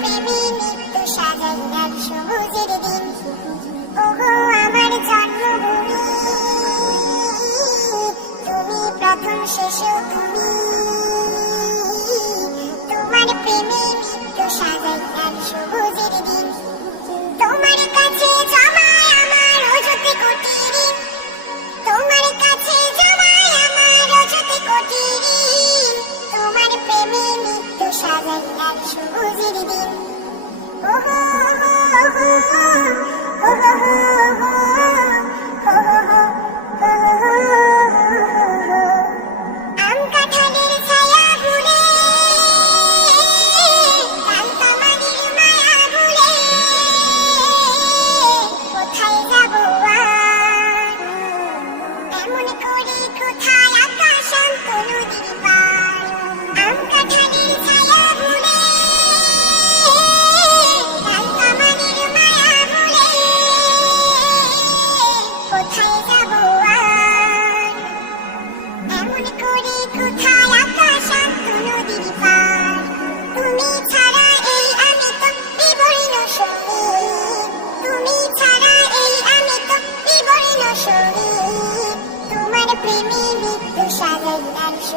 প্রেমে নিত্য সাজাই রাত সবুজের দিন।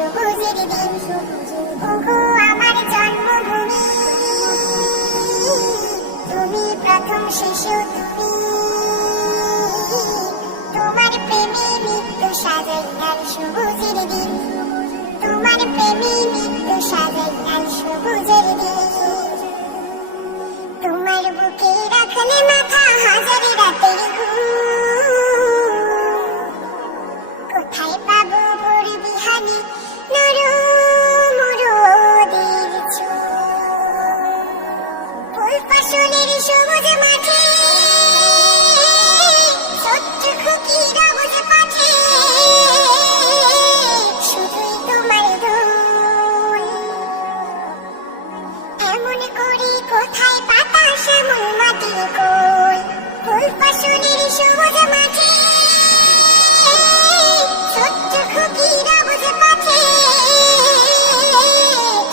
সবুজের দিন। ওগো আমার জন্মভূমি, তুমি প্রথম শিশু, তুমি তোমার প্রেমে মৃত্যু সাজাইলাম সবুজের দিন। তোমার প্রেমে মৃত্যু সাজাইলাম সবুজের দিন। তোমার বুকে রাখলে মাথা হাজারে রাতের ঘুম, কোথায় পাবো ভোর বিহানি নরম রোদের ছোঁয়া। ফুল ফসলের সবুজ মাঠে, ছোট্ট খুকিরা বুঝে পাঠে, শুধুই তোমার দোল। এমন করে কোথায় পাতা শ্যামল মাটির কোল। ফুল ফসলের সবুজ মাঠে, ছোট্ট খুকিরা বুঝে পাঠে,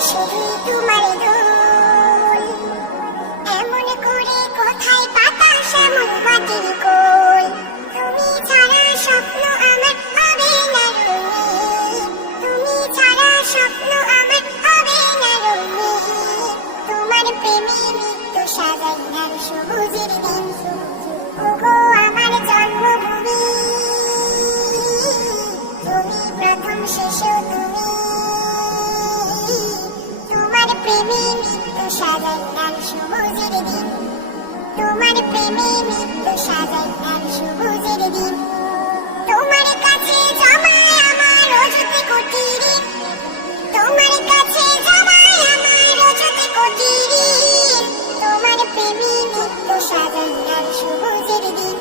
শুধুই তোমার দোল। এমন করে কোথায় পাতা শ্যামল মাটির কোল। তুমি ছাড়া স্বপ্ন আমার হবে না রঙিন, তুমি ছাড়া স্বপ্ন আমার হবে না রঙিন। তোমার প্রেমে মৃত্যু সাজাইলাম সবুজের দিন। ওগো আমার জন্মভূমি, তুমি প্রথম শিশু, তুমি তোমার প্রেমে মৃত্যু সাজাইলাম সবুজের দিন। তোমার প্রেমে মৃত্যু সাজাইলাম সবুজের দিন। তোমার কাছে জমায় আমার অযুত কোটি ঋণ, তোমার কাছে জমায় আমার অযুত কোটি ঋণ। তোমার প্রেমে মৃত্যু সাজাইলাম সবুজের দিন।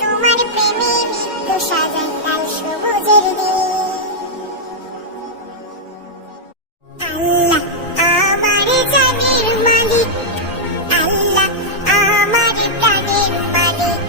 তোমার প্রেমে মৃত্যু সাজাইলাম সবুজের দিন। আল্লাহ আমার জানের মালিক, আল্লাহ আমার প্রাণের মালিক,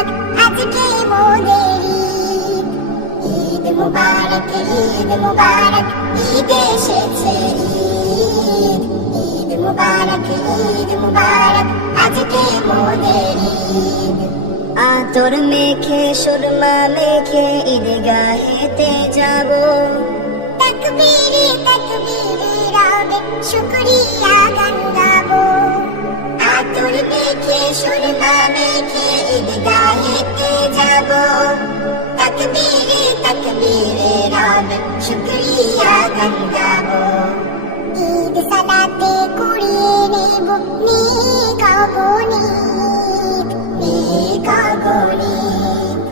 মুবারক আজকে মোদের ঈদ। ঈদ মুবারক ঈদ মুবারক ঈদ এসেছে ঈদ। ঈদ মুবারক ঈদ মুবারক আজকে মোদের ঈদ। আতর মেখে সুরমা মেখে ঈদগাহেতে যাব, তাকবীরে তাকবীরে রবে শুকরিয়া গান গাবো। আতর মেখে সুরমা মেখে ঈদগাহেতে যাব, তাকবীরে তাকবীরে রবে শুকরিয়া গান গাবো। ঈদ সালাতে কুড়িয়ে নেব নেক অগণিত নেক অগণিত।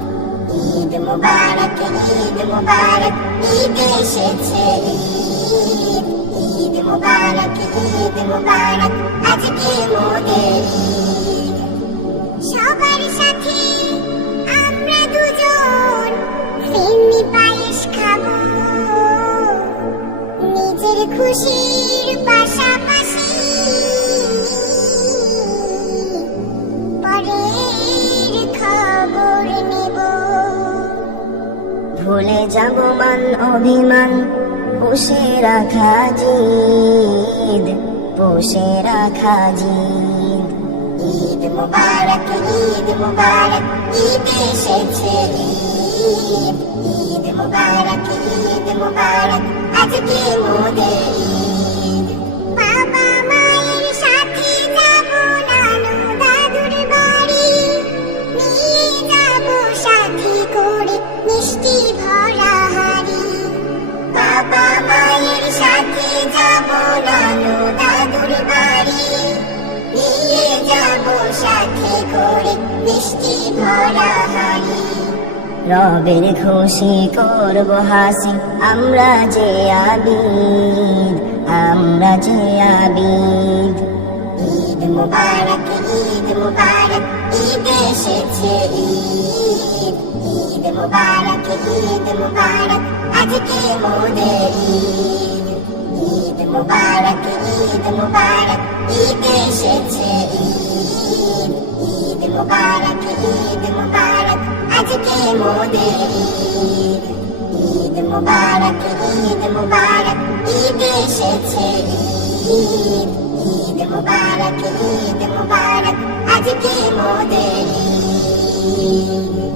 ঈদ মুবারক ঈদ মুবারক ঈদ এসেছে ঈদ। ঈদ মুবারক ঈদ মুবারক আজকে মোদের ঈদ। সবার সাথে আমরা দুজন ফিরনি পায়েস খাবো, নিজের খুশির পাশাপাশি পরের খবর নেব। ভুলে যাব মান অভিমান, পুষে রাখা জিদ, পুষে রাখা জিদ। ঈদ মুবারক ঈদ মুবারক ঈদ এসেছে ঈদ। ঈদ মুবারক ঈদ মুবারক আজকে মোদের ঈদ। বাবা মায়ের সাথে যাব নানু দাদুর বাড়ি, নিয়ে যাব সাথে করে মিষ্টি ভরা হাড়ি। বাবা মায়ের সাথে যাব নানু দাদুর বাড়ি, নিয়ে যাব সাথে করে মিষ্টি ভরা হাড়ি। রবের খুশি করব হাসি, আমরা যে আবিদ, আমরা যে আবিদ। ঈদ মুবারক ঈদ মুবারক ঈদ এসেছে ঈদ। ঈদ মুবারক ঈদ মুবারক আজকে মোদের ঈদ। ঈদ মুবারক ঈদ মুবারক ঈদ এসেছে ঈদ। ঈদ মুবারক ঈদ মুবারক আজকে মোদের ঈদ। ঈদ মুবারক ঈদ মুবারক ঈদ এসেছে ঈদ। ঈদ মুবারক ঈদ মুবারক আজকে মোদের ঈদ।